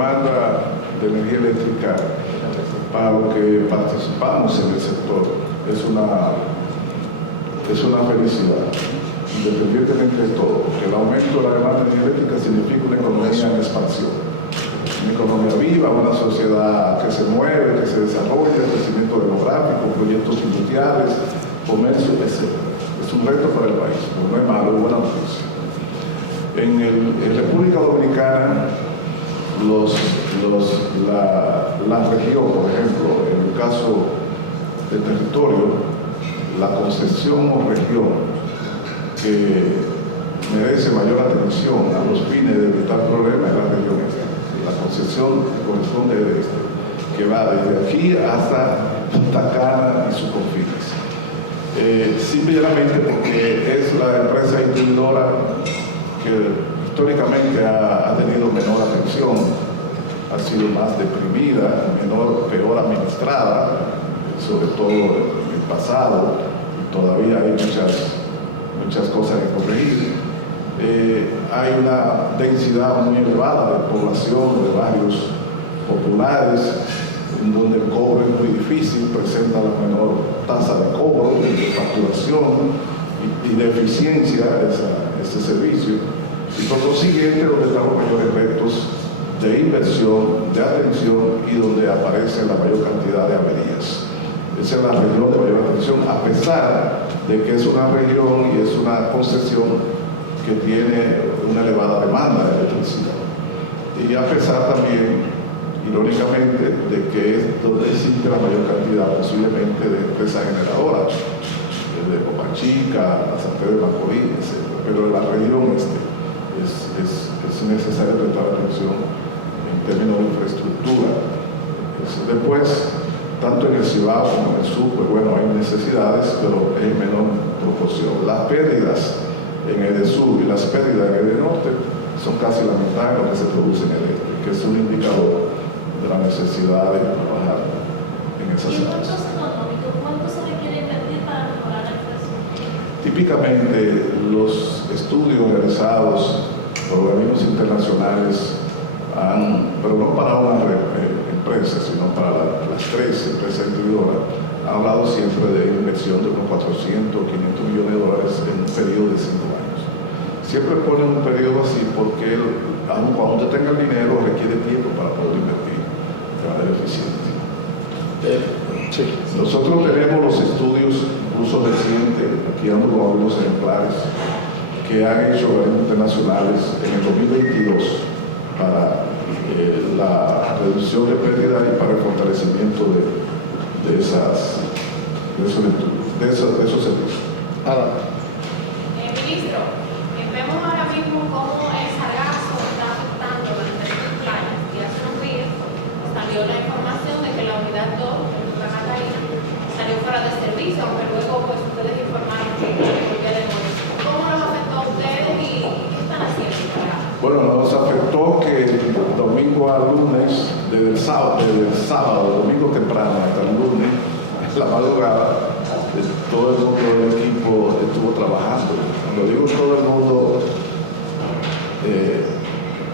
demanda de energía eléctrica para los que participamos en el sector es una felicidad, independientemente de todo, porque el aumento de la demanda de energía eléctrica significa una economía en expansión, una economía viva, una sociedad que se mueve, que se desarrolla, crecimiento demográfico, proyectos industriales, comercio, etc. Es un reto para el país, pero no es malo, es buena noticia. En República Dominicana, la región, por ejemplo, en el caso del territorio, la concesión o región que merece mayor atención a los fines de evitar problemas es la región este. La concesión que corresponde al este, que va desde aquí hasta Punta Cana y sus confines. Simplemente porque es la empresa distribuidora que históricamente ha tenido menor atención, ha sido más deprimida, peor administrada, sobre todo en el pasado, y todavía hay muchas cosas que corregir. Hay una densidad muy elevada de población, de barrios populares, en donde el cobro es muy difícil, presenta la menor tasa de cobro, de facturación y de eficiencia ese servicio. Y por lo siguiente, donde están los mayores retos de inversión, de atención y donde aparece la mayor cantidad de averías. Esa es la región de mayor atención, a pesar de que es una región y es una concesión que tiene una elevada demanda de electricidad. Y a pesar también, irónicamente, de que es donde existe la mayor cantidad posiblemente de empresas generadoras, de Boca Chica, San Pedro de Macorís, etc. Pero en la región es necesario prestar atención en términos de infraestructura. Después, tanto en el Cibao como en el sur, pues bueno, hay necesidades, pero en menor proporción. Las pérdidas en el sur y las pérdidas en el norte son casi la mitad de lo que se produce en el este, que es un indicador de la necesidad de trabajar en esas áreas. ¿Cuánto se requiere invertir para mejorar la infraestructura? Típicamente, los estudios realizados por organismos internacionales pero no para una empresa, sino para las tres empresas distribuidoras, han hablado siempre de inversión de unos 400 o 500 millones de dólares en un periodo de 5 años. Siempre ponen un periodo así porque aun cuando usted tenga el dinero requiere tiempo para poder invertir de manera eficiente. Sí. Nosotros tenemos los estudios, incluso recientes, aquí ando con algunos ejemplares, que han hecho organismos internacionales en el 2022 para la reducción de pérdidas y para el fortalecimiento de esos servicios. Ministro, vemos ahora mismo cómo el sargazo está afectando las diferentes playas. Y hace unos días salió la información de que la unidad 2 en Punta Catalina salió fuera de servicio, aunque luego pues ustedes informaron que volvía de nuevo. ¿Cómo los afectó a ustedes y qué están haciendo para? Bueno, nos afectó que domingo a lunes, desde el sábado, domingo temprano hasta el lunes, la madrugada, todo el mundo del equipo estuvo trabajando. Cuando digo todo el mundo,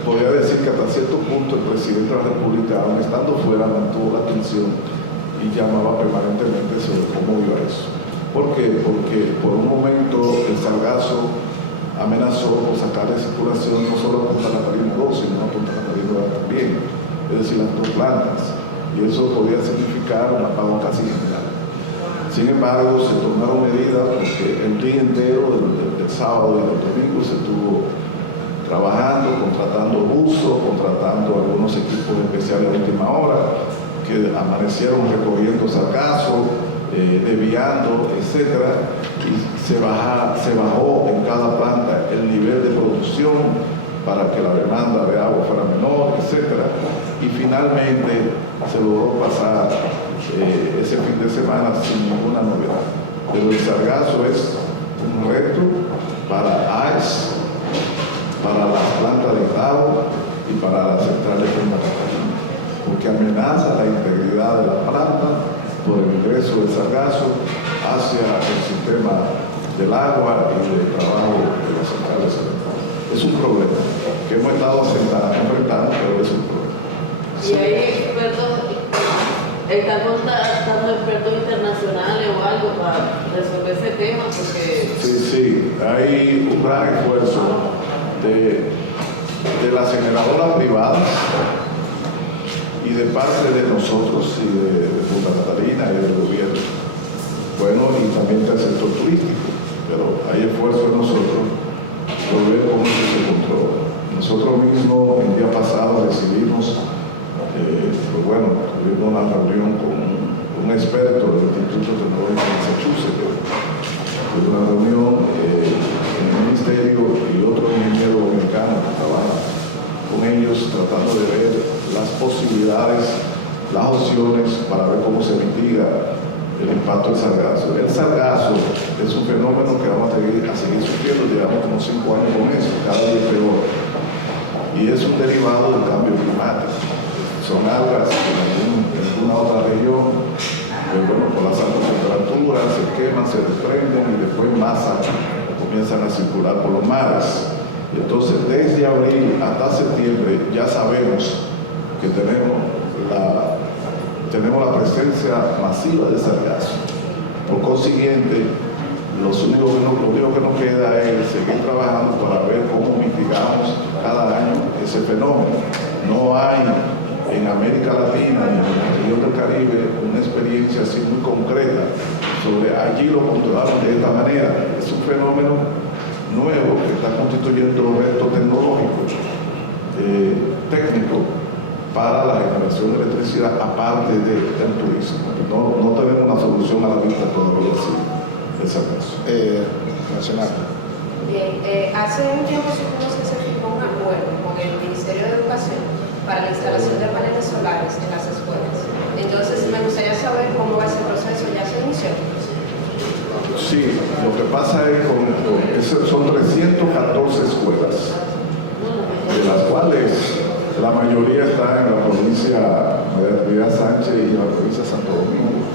podría decir que hasta cierto punto el presidente de la República, aun estando fuera, mantuvo la atención y llamaba permanentemente sobre cómo iba eso. ¿Por qué? Porque por un momento el sargazo amenazó con sacar de circulación no solo a Punta Catalina 2, sino a Punta Catalina también, es decir, las dos plantas, y eso podía significar un apagón casi general. Sin embargo, se tomaron medidas porque el día entero del sábado y del domingo se estuvo trabajando, contratando buzos, contratando algunos equipos especiales de última hora, que amanecieron recogiendo sargazo, desviando, etcétera, y se bajó en cada planta el nivel de producción para que la demanda de agua fuera menor, etcétera, y finalmente se logró pasar ese fin de semana sin ninguna novedad. Pero el sargazo es un reto para AES, para las plantas de agua y para las centrales de Punta Catalina, porque amenaza la integridad de la planta por el ingreso del sargazo hacia el sistema del agua y del trabajo de las centrales eléctricas. Es un problema que hemos estado enfrentando, pero es un problema. Y hay expertos, están contactando expertos internacionales o algo para resolver ese tema, porque Sí, hay un gran esfuerzo de las generadoras privadas y de parte de nosotros y de Punta Catalina y del gobierno. Bueno, y también del sector turístico, pero hay esfuerzo de nosotros por ver cómo se controla. Nosotros mismos el día pasado recibimos, tuvimos una reunión con un experto del Instituto Tecnológico de Massachusetts. Tuve una reunión en el ministerio y otro ingeniero dominicano que trabaja con ellos tratando de ver las posibilidades, las opciones para ver cómo se mitiga el impacto del sargazo. El sargazo es un fenómeno que vamos a seguir sufriendo, llevamos como 5 años con eso, cada día peor. Y es un derivado del cambio climático. Son algas que en alguna otra región, por las altas temperaturas se queman, se desprenden y después en masa comienzan a circular por los mares. Entonces, desde abril hasta septiembre ya sabemos que tenemos la presencia masiva de sargazo. Por consiguiente, lo único que nos queda es seguir trabajando para ver cómo mitigamos cada año ese fenómeno. No hay en América Latina ni en la región del Caribe una experiencia así muy concreta sobre allí lo controlaron de esta manera. Es un fenómeno nuevo que está constituyendo un reto tecnológico, técnico, para la generación de electricidad aparte del turismo. No tenemos una solución a la vista todavía así, de ese caso. Nacional. Bien, hace un tiempo supimos que se firmó un acuerdo con el Ministerio de Educación para la instalación de paneles solares en las escuelas. Entonces, me gustaría saber cómo va ese proceso, ¿ya se inició? Sí, lo que pasa es que son 314 escuelas, de las cuales la mayoría está en la provincia de Trinidad Sánchez y en la provincia de Santo Domingo,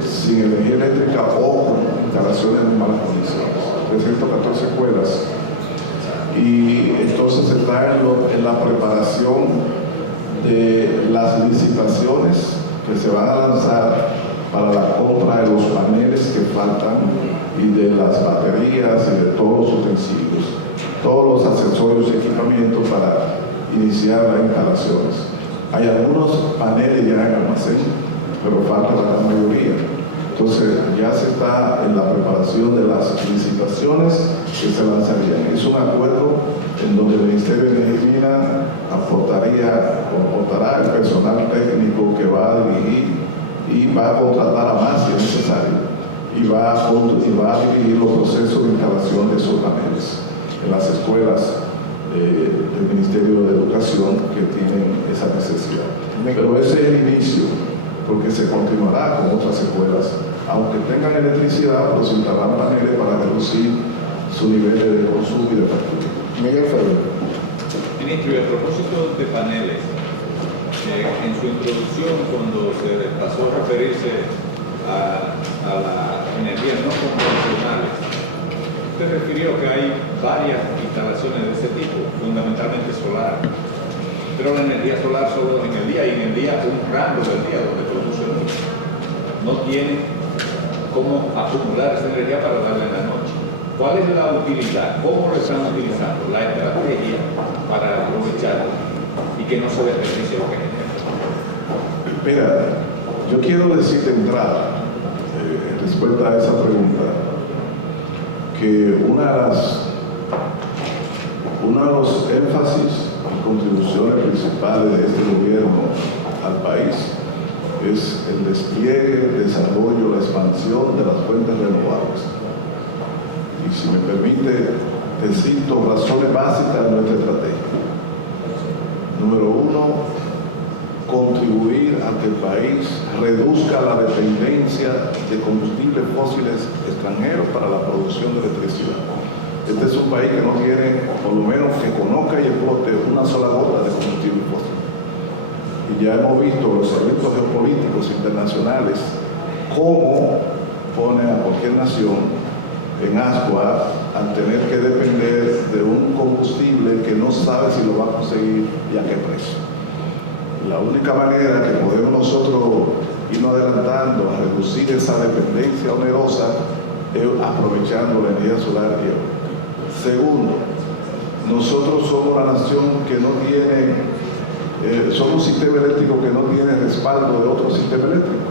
sin energía eléctrica o con instalaciones en malas condiciones. 314 escuelas. Y entonces está en la preparación de las licitaciones que se van a lanzar para la compra de los paneles que faltan y de las baterías y de todos los utensilios, todos los accesorios y equipamientos para iniciar las instalaciones. Hay algunos paneles ya en almacén, pero falta la gran mayoría. Entonces ya se está en la preparación de las licitaciones que se lanzarían. Es un acuerdo en donde el Ministerio de Energía y Minas aportará el personal técnico que va a dirigir y va a contratar a más si es necesario y va a dirigir los procesos de instalación de esos paneles en las escuelas del Ministerio de Educación que tienen esa necesidad. Pero ese es el inicio, porque se continuará con otras escuelas. Aunque tengan electricidad, pues instalarán paneles para reducir su nivel de consumo y de factura. Miguel Ferrer. Ministro, y a propósito de paneles, en su introducción, cuando se pasó a referirse a las energías no convencionales, usted refirió que hay varias instalaciones de ese tipo, fundamentalmente solar. Pero la energía solar solo en el día, y en el día un rango del día donde produce luz. No tiene cómo acumular esa energía para darla en la noche. ¿Cuál es la utilidad? ¿Cómo lo están utilizando? La estrategia para aprovecharlo y que no se desperdicie lo que genera. Mira, yo quiero decir de entrada, en respuesta a esa pregunta, que uno de los énfasis y contribuciones principales de este gobierno al país es el despliegue, el desarrollo, la expansión de las fuentes renovables. Y si me permite, te cito razones básicas de nuestra estrategia. Número 1, contribuir a que el país reduzca la dependencia de combustibles fósiles extranjeros para la producción de electricidad. Este es un país que no tiene, por lo menos que conozca y explote una sola gota de combustible fósil. Y ya hemos visto los eventos geopolíticos internacionales cómo pone a cualquier nación en ascuas al tener que depender de un combustible que no sabe si lo va a conseguir y a qué precio. La única manera que podemos nosotros irnos adelantando a reducir esa dependencia onerosa es aprovechando la energía solar y eólica. Segundo, nosotros somos la nación que no tiene, somos un sistema eléctrico que no tiene respaldo de otro sistema eléctrico.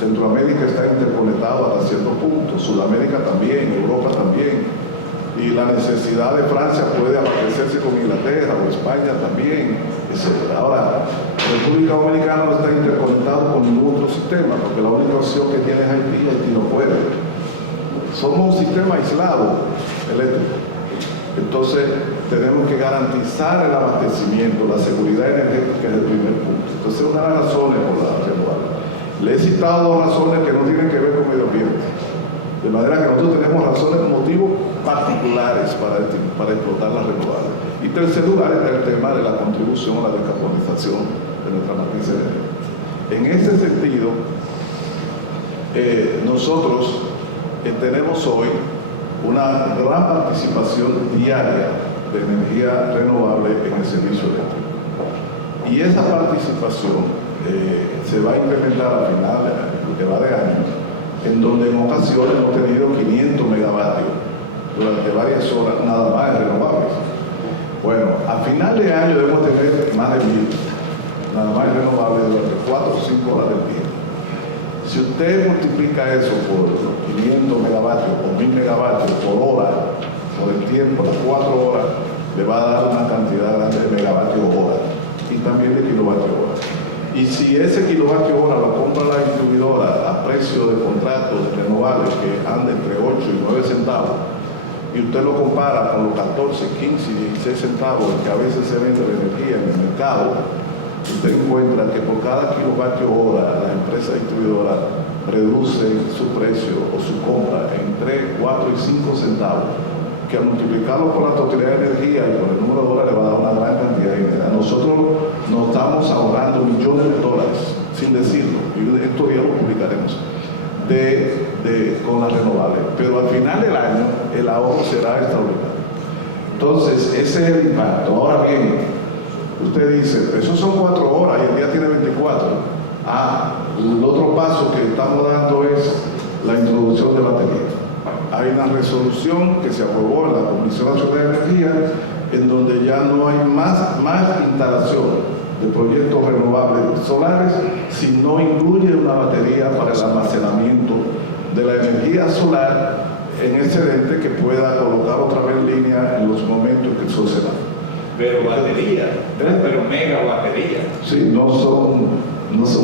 Centroamérica está interconectado hasta cierto punto, Sudamérica también, Europa también. Y la necesidad de Francia puede abastecerse con Inglaterra o España también, etc. Ahora, República Dominicana no está interconectado con ningún otro sistema, porque la única opción que tiene es Haití, y Haití no puede. Somos un sistema aislado eléctrico. Entonces, tenemos que garantizar el abastecimiento, la seguridad energética es el primer punto. Entonces, una de las razones por las renovables. Le he citado dos razones que no tienen que ver con medio ambiente. De manera que nosotros tenemos razones, motivos particulares para explotar las renovables. Y tercer lugar está el tema de la contribución a la descarbonización de nuestra matriz energética. En ese sentido, nosotros tenemos hoy una gran participación diaria de energía renovable en el servicio eléctrico. Y esa participación se va a implementar al final, lo que va de año, en donde en ocasiones hemos tenido 500 megavatios durante varias horas, nada más en renovables. Bueno, a final de año debemos tener más de 1000, nada más en renovables durante 4 o 5 horas del día. Si usted multiplica eso por 500 megavatios o 1000 megavatios por hora, por el tiempo, las 4 horas, le va a dar una cantidad grande de megavatios hora y también de kilovatios hora. Y si ese kilovatio hora lo compra la distribuidora a precio de contrato de renovables que anda entre 8 y 9 centavos, y usted lo compara con los 14, 15 y 16 centavos que a veces se vende la energía en el mercado, usted encuentra que por cada kilovatio hora la empresa distribuidora reduce su precio o su compra en 3, 4 y 5 centavos, que al multiplicarlo por la totalidad de energía y por el número de horas le va a dar una gran cantidad de dinero. Nosotros nos estamos ahorrando millones de dólares, sin decirlo, y estos días lo publicaremos, con las renovables. Pero al final del año el ahorro será extraordinario. Entonces, ese es el impacto. Ahora bien, usted dice, esos son 4 horas y el día tiene 24. El otro paso que estamos dando es la introducción de baterías. Hay una resolución que se aprobó en la Comisión Nacional de Energía en donde ya no hay más instalación de proyectos renovables solares si no incluye una batería para el almacenamiento de la energía solar en excedente que pueda colocar otra vez en línea en los momentos que eso se da. Pero batería, pero mega batería. Sí, no son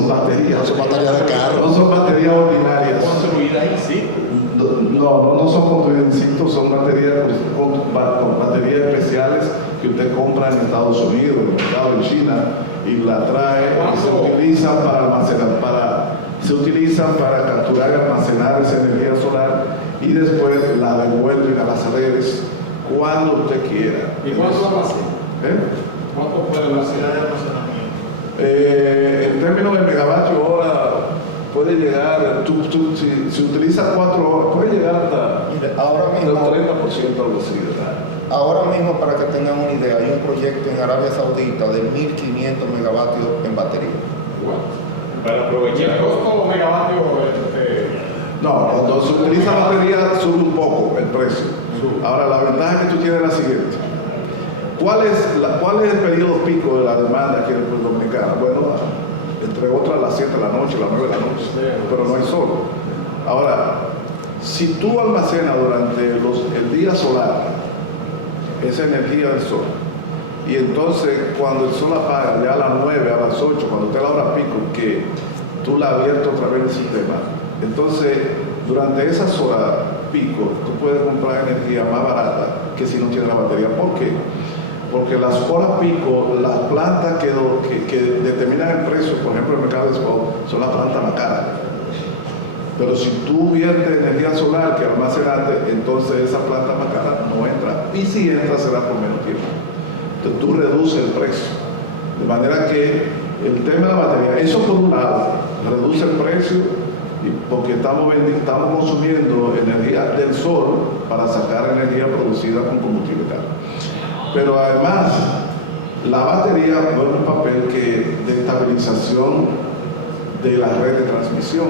baterías. No son baterías de carro. No son baterías ordinarias. Construida in situ. No son construidas in situ, son baterías especiales que usted compra en Estados Unidos, en el mercado de China, y la trae y se utilizan para almacenar, se utilizan para capturar y almacenar esa energía solar y después la devuelven a las redes cuando usted quiera. ¿Y cuánto almacena? ¿Cuánto puede almacenar de almacenamiento? En términos de megavatio hora, puede llegar, si utiliza 4 horas, puede llegar hasta Mire, ahora mismo, el 30% algo así, ¿verdad? ahora mismo, para que tengan una idea, hay un proyecto en Arabia Saudita de 1500 megavatios en batería. Para ¿Y aprovechar. el costo megavatios? No, cuando se utiliza batería sube un poco el precio. Ahora, la ventaja que tú tienes es la siguiente. ¿Cuál es el periodo pico de la demanda aquí en República Dominicana? Bueno, entre otras las 7 de la noche, las 9 de la noche, pero no hay sol. Ahora, si tú almacenas durante el día solar esa energía del sol, y entonces cuando el sol apaga, ya a las 9, a las 8, cuando esté la hora pico, que tú la abiertes otra vez el sistema, entonces durante esas horas pico, tú puedes comprar energía más barata que si no tienes la batería. ¿Por qué? Porque las horas pico, las plantas que determinan el precio, por ejemplo el mercado de spot, son las plantas más caras. Pero si tú viertes energía solar que almacenaste, entonces esa planta más cara no entra. Y si entra será por menos tiempo. Entonces tú reduces el precio. De manera que el tema de la batería, eso por un lado, reduce el precio porque estamos consumiendo energía del sol para sacar energía producida con combustible caro. Pero además, la batería juega un papel de optimización de la red de transmisión,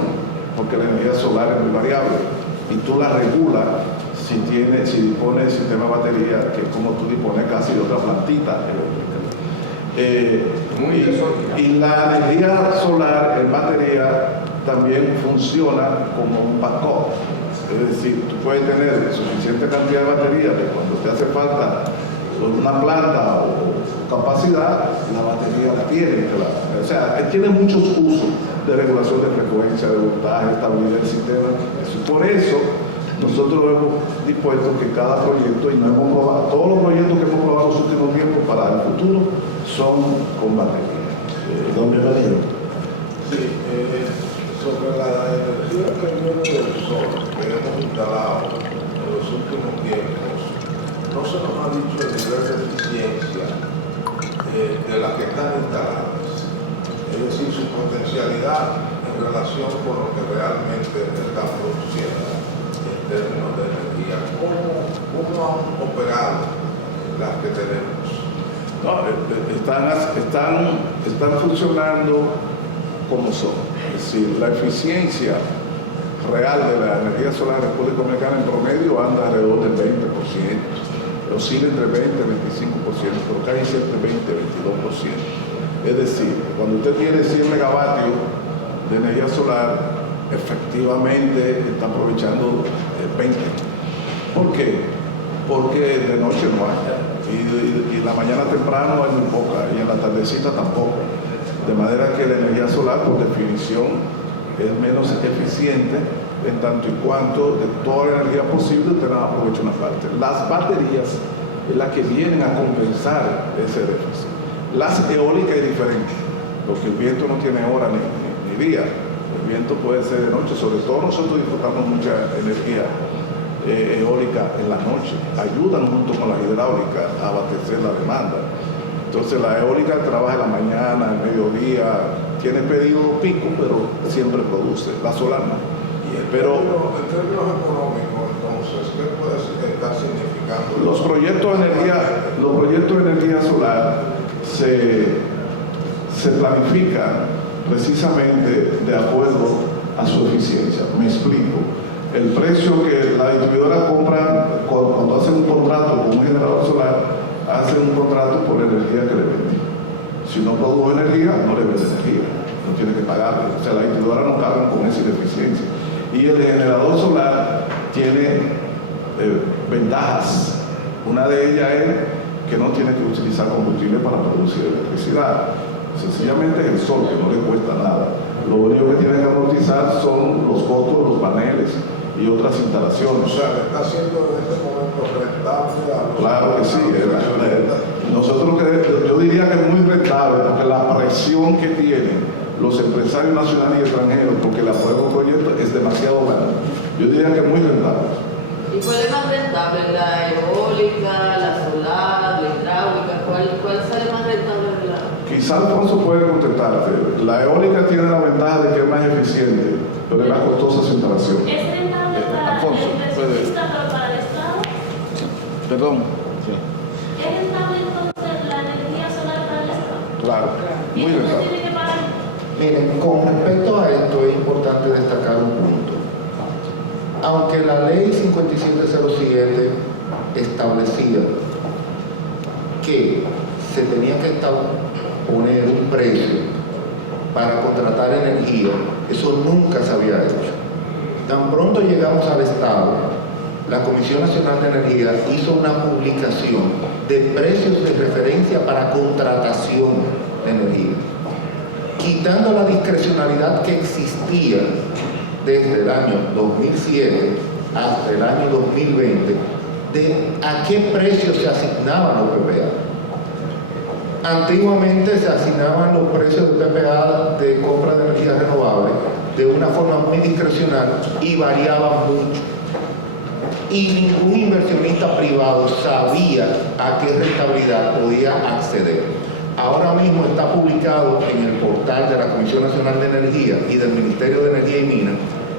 porque la energía solar es muy variable y tú la regulas si dispones del sistema de batería, que es como tú dispones casi de otra plantita eléctrica. Y la energía solar en batería también funciona como un backup. Es decir, tú puedes tener suficiente cantidad de batería que cuando te hace falta una planta o capacidad, la batería la tiene. O sea, tiene muchos usos de regulación de frecuencia, de voltaje, estabilidad del sistema. Por eso, nosotros hemos dispuesto que cada proyecto, y no hemos probado, todos los proyectos que hemos probado en los últimos tiempos para el futuro son con batería. ¿Dónde va a ir? Sí, sobre la energía que viene del sol que hemos instalado en los últimos tiempos, no se nos ha dicho el nivel de eficiencia de las que están instaladas, es decir, su potencialidad en relación con lo que realmente están produciendo en términos de energía. ¿Cómo han operado las que tenemos? No, están funcionando como son. Es decir, la eficiencia real de la energía solar en República Dominicana en promedio anda alrededor del 20%, oscila entre 20 y 25%, pero casi siempre 20-22%. Es decir, cuando usted tiene 100 megavatios de energía solar, efectivamente está aprovechando 20. ¿Por qué? Porque de noche no hay, y en la mañana temprano hay muy poca, y en la tardecita tampoco. De manera que la energía solar, por definición, es menos eficiente en tanto y cuanto de toda la energía posible usted no aprovecha una parte. Las baterías es las que vienen a compensar ese déficit. Las eólicas es diferente, porque el viento no tiene hora ni día. El viento puede ser de noche, sobre todo nosotros disfrutamos mucha energía eólica en la noche. Ayudan junto con la hidráulica a abastecer la demanda. Entonces la eólica trabaja en la mañana, al mediodía, tiene pedido pico, pero siempre produce. La solar no. Y en Pero términos económicos, entonces, ¿qué puede estar significando? los proyectos de energía solar se planifican precisamente de acuerdo a su eficiencia. Me explico. El precio que la distribuidora compra cuando hacen un contrato con un generador solar, hacen un contrato por la energía que le vende. Si no produjo energía, no le vende energía, no tiene que pagarle. O sea, la distribuidora no cargan con esa ineficiencia. Y el generador solar tiene ventajas. Una de ellas es que no tiene que utilizar combustible para producir electricidad. Sencillamente es el sol, que no le cuesta nada. Lo único que tiene que amortizar son los costos de los paneles y otras instalaciones. O sea, ¿está siendo en este momento rentable a los... Claro que sí. Yo diría que es muy rentable, porque la presión que tienen los empresarios nacionales y extranjeros, porque la prueba del proyecto es demasiado grande. Yo diría que es muy rentable. ¿Y cuál es más rentable? ¿La eólica, la solar, la hidráulica? ¿Cuál sale más rentable de la...? Quizá Alfonso puede contestarte. La eólica tiene la ventaja de que es más eficiente, pero es más costosa su instalación. ¿Es rentable para Alfonso, el inversionista, pero para el Estado? Perdón. ¿Es rentable entonces la energía solar para el Estado? Claro, ¿Y muy entonces rentable. tiene que pagar? Miren, con respecto a esto es importante destacar un punto. Aunque la ley 5707 establecía que se tenía que poner un precio para contratar energía, eso nunca se había hecho. Tan pronto llegamos al Estado, la Comisión Nacional de Energía hizo una publicación de precios de referencia para contratación de energía, quitando la discrecionalidad que existía desde el año 2007 hasta el año 2020 de a qué precio se asignaban los PPA. Antiguamente se asignaban los precios de PPA de compra de energía renovable de una forma muy discrecional y variaban mucho. Y ningún inversionista privado sabía a qué rentabilidad podía acceder. Ahora mismo está publicado en el portal de la Comisión Nacional de Energía y del Ministerio de Energía y Minas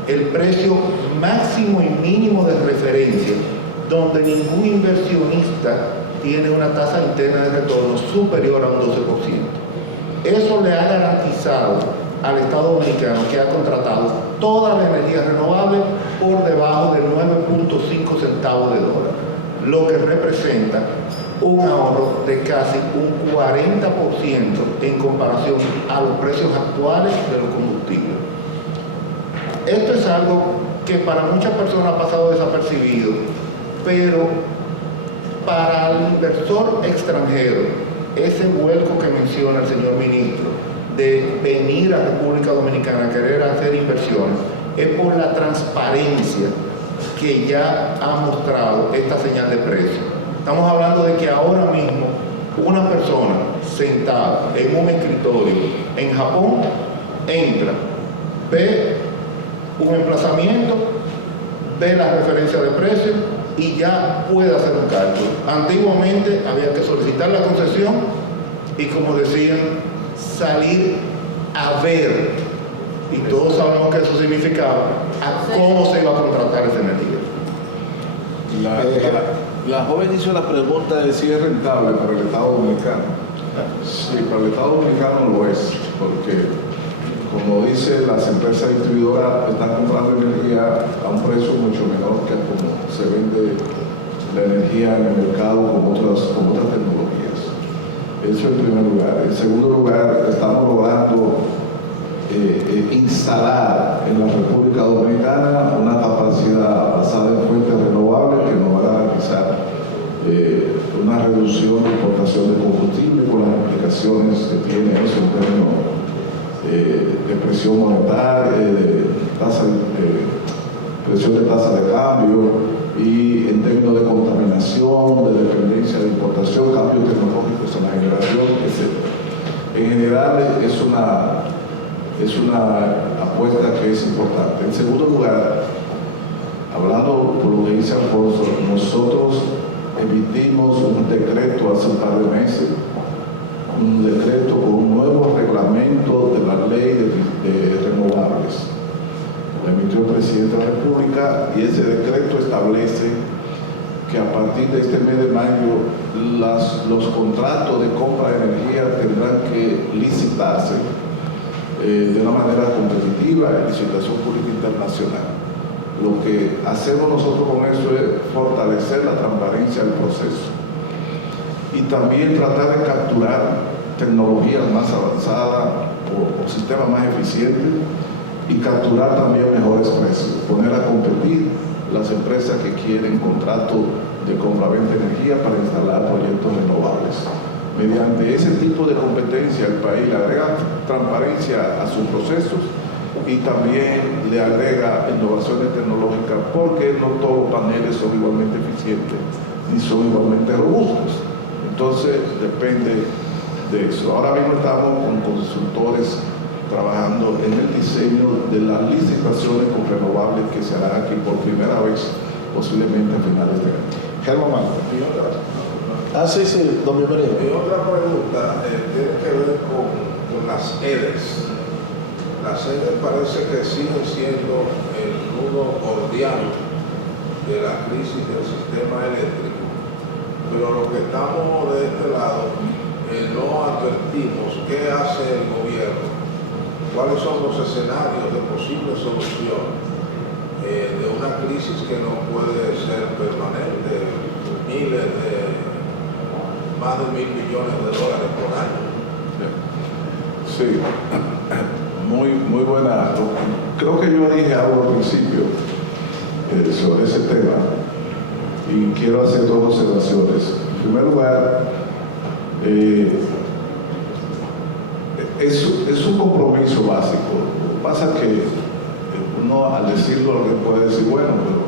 el precio máximo y mínimo de referencia, donde ningún inversionista tiene una tasa interna de retorno superior a un 12%. Eso le ha garantizado penalizado al Estado Dominicano, que ha contratado toda la energía renovable por debajo de 9.5 centavos de dólar, lo que representa un ahorro de casi un 40% en comparación a los precios actuales de los combustibles. Esto es algo que para muchas personas ha pasado desapercibido, pero para el inversor extranjero, ese vuelco que menciona el señor ministro de venir a República Dominicana a querer hacer inversiones, es por la transparencia que ya ha mostrado esta señal de precio. Estamos hablando de que ahora mismo una persona sentada en un escritorio en Japón entra, ve un emplazamiento, ve la referencia de precio y ya puede hacer un cálculo. Antiguamente había que solicitar la concesión y, como decían, salir a ver, y todos sabemos que eso significaba a cómo se iba a contratar esa energía. La joven hizo la pregunta de si es rentable para el Estado Dominicano. Sí, para el Estado Dominicano lo es, porque, como dice, las empresas distribuidoras están comprando energía a un precio mucho menor que como se vende la energía en el mercado con otras tecnologías. Eso en primer lugar. En segundo lugar, estamos logrando instalar en la República Dominicana una capacidad basada en fuentes renovables que nos va a garantizar una reducción de importación de combustible con las implicaciones que tiene eso en términos de presión monetaria, presión de tasa de cambio y en términos de contaminación, de dependencia de importación, cambios tecnológicos en la generación, etc. En general es una apuesta que es importante. En segundo lugar, hablando por lo que dice Alfonso, nosotros emitimos un decreto hace un par de meses, un decreto con un nuevo reglamento de la ley de renovables. Lo emitió el presidente de la República y ese decreto establece que a partir de este mes de mayo los contratos de compra de energía tendrán que licitarse de una manera competitiva en licitación pública internacional. Lo que hacemos nosotros con eso es fortalecer la transparencia del proceso y también tratar de capturar tecnologías más avanzadas o sistemas más eficientes y capturar también mejores precios, poner a competir las empresas que quieren contratos de compra-venta de energía para instalar proyectos renovables. Mediante ese tipo de competencia el país le agrega transparencia a sus procesos y también le agrega innovaciones tecnológicas, porque no todos los paneles son igualmente eficientes ni son igualmente robustos. Entonces depende de eso. Ahora mismo estamos con consultores trabajando en el diseño de las licitaciones con renovables que se harán aquí por primera vez, posiblemente a finales de año. Germán Marco. Sí, don bienvenido. Mi otra pregunta tiene que ver con las EDES. Las EDES parece que siguen siendo el nudo gordiano de la crisis del sistema eléctrico, pero los que estamos de este lado no advertimos qué hace el gobierno, cuáles son los escenarios de posible solución de una crisis que no puede ser permanente, más de $1.000 billones por año. Sí, muy buena. Creo que yo dije algo al principio sobre ese tema y quiero hacer dos observaciones. En primer lugar, es un compromiso básico. Lo que pasa es que uno al decirlo lo que puede decir, bueno, pero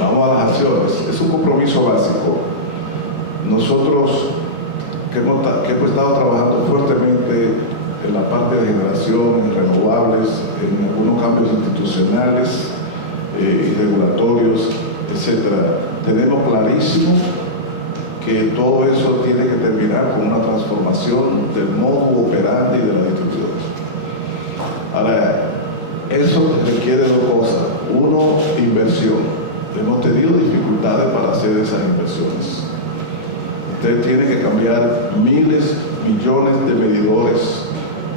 vamos a las acciones. Es un compromiso básico. Nosotros que hemos estado trabajando fuertemente en la parte de generación, en renovables, en algunos cambios institucionales y regulatorios, etcétera, tenemos clarísimo que todo eso tiene que terminar con una transformación del modo operandi de la distribución. Ahora, eso requiere dos cosas. Uno, inversión. Hemos tenido dificultades para hacer esas inversiones. Usted tiene que cambiar miles, millones de medidores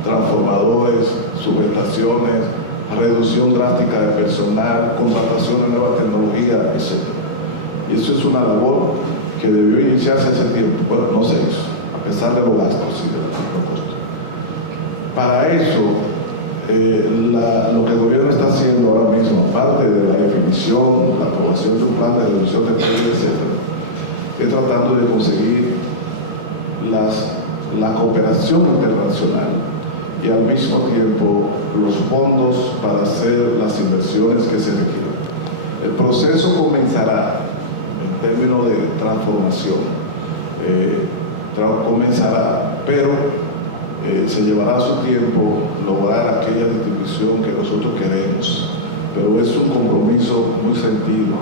transformadores, subestaciones, reducción drástica de personal, contratación de nueva tecnología, etc. Y eso es una labor que debió iniciarse hace tiempo, pero no se hizo, a pesar de los gastos y de los costos. Para eso, lo que el gobierno está haciendo ahora mismo, aparte de la definición, la aprobación de un plan de reducción de precios, etc., es tratando de conseguir la cooperación internacional y al mismo tiempo los fondos para hacer las inversiones que se requieren. El proceso comenzará en términos de transformación, pero se llevará su tiempo lograr aquella distribución que nosotros queremos, pero es un compromiso muy sentido.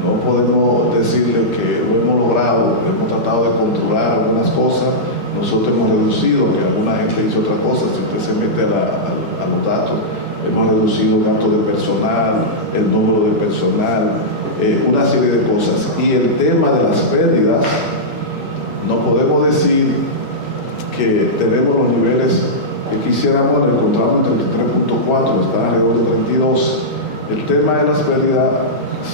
No podemos decirle que lo hemos logrado, hemos tratado de controlar algunas cosas, nosotros hemos reducido, que alguna gente hizo otra cosa, si usted se mete a los datos, hemos reducido el gasto de personal, el número de personal, una serie de cosas. Y el tema de las pérdidas, no podemos decir que tenemos los niveles que quisiéramos, en el contrato en 33.4, está alrededor de 32. El tema de las pérdidas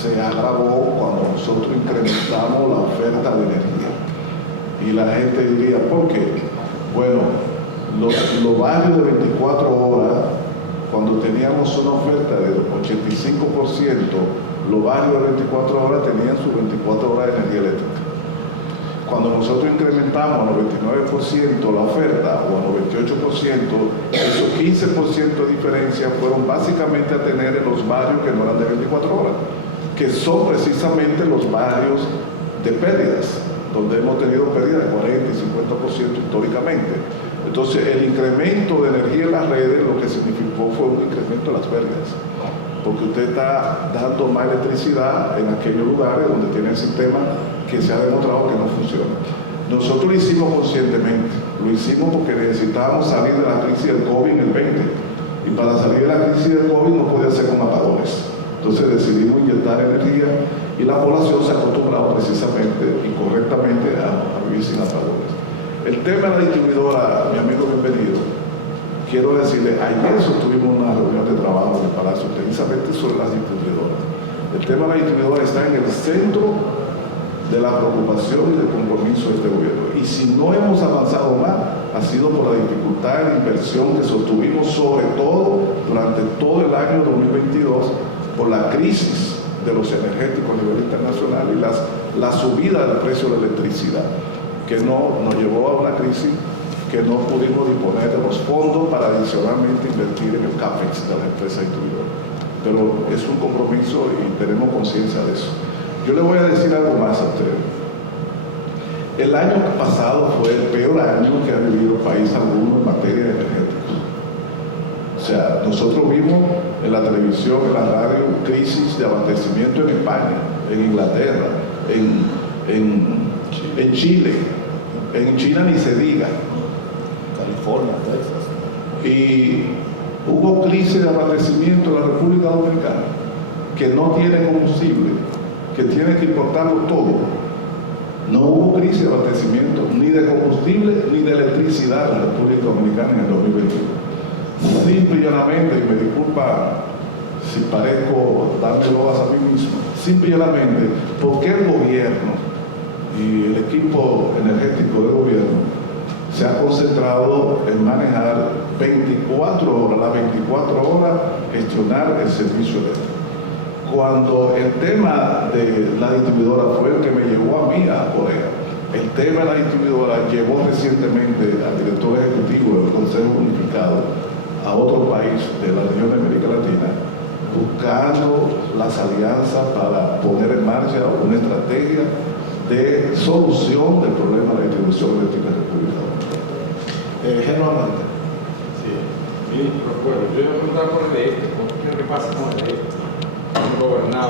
se agravó cuando nosotros incrementamos la oferta de energía. Y la gente diría, ¿por qué? Bueno, los barrios de 24 horas, cuando teníamos una oferta del 85%, los barrios de 24 horas tenían sus 24 horas de energía eléctrica. Cuando nosotros incrementamos al 99% la oferta o al 98%, esos 15% de diferencia fueron básicamente a tener en los barrios que no eran de 24 horas, que son precisamente los barrios de pérdidas, donde hemos tenido pérdidas de 40 y 50% históricamente. Entonces, el incremento de energía en las redes lo que significó fue un incremento de las pérdidas, porque usted está dando más electricidad en aquellos lugares donde tiene el sistema que se ha demostrado que no funciona. Nosotros lo hicimos conscientemente, lo hicimos porque necesitábamos salir de la crisis del COVID en el 20, y para salir de la crisis del COVID no podía ser con apagones. Entonces decidimos inyectar energía y la población se ha acostumbrado precisamente y correctamente a vivir sin apagones. El tema de la distribuidora, mi amigo, bienvenido. Quiero decirle, ayer tuvimos una reunión de trabajo en el Palacio precisamente sobre las distribuidoras. El tema de la distribuidora está en el centro de la preocupación y del compromiso de este gobierno. Y si no hemos avanzado más, ha sido por la dificultad de inversión que sostuvimos, sobre todo durante todo el año 2022, por la crisis de los energéticos a nivel internacional y la subida del precio de la electricidad, que nos llevó a una crisis que no pudimos disponer de los fondos para adicionalmente invertir en el CAPEX de la empresa distribuidora. Pero es un compromiso y tenemos conciencia de eso. Yo le voy a decir algo más a usted. El año pasado fue el peor año que ha vivido el país alguno en materia de energética. O sea, nosotros vimos en la televisión, en la radio, crisis de abastecimiento en España, en Inglaterra, en Chile, en China ni se diga. California, Texas. Y hubo crisis de abastecimiento en la República Dominicana, que no tiene combustible, que tiene que importarlo todo. No hubo crisis de abastecimiento, ni de combustible, ni de electricidad en la República Dominicana en el 2021. Simple y llanamente, y me disculpa si parezco darme loas a mí mismo, simple y llanamente, porque el gobierno y el equipo energético del gobierno se ha concentrado en manejar 24 horas, las 24 horas, gestionar el servicio eléctrico. Cuando el tema de la distribuidora fue el que me llevó a mí a Corea, el tema de la distribuidora llevó recientemente al director ejecutivo del Consejo Unificado a otro país de la región de América Latina, buscando las alianzas para poner en marcha una estrategia de solución del problema de la distribución eléctrica en la República Dominicana. Generalmente. Sí, yo iba a preguntar por el este, ¿qué pasa con el este?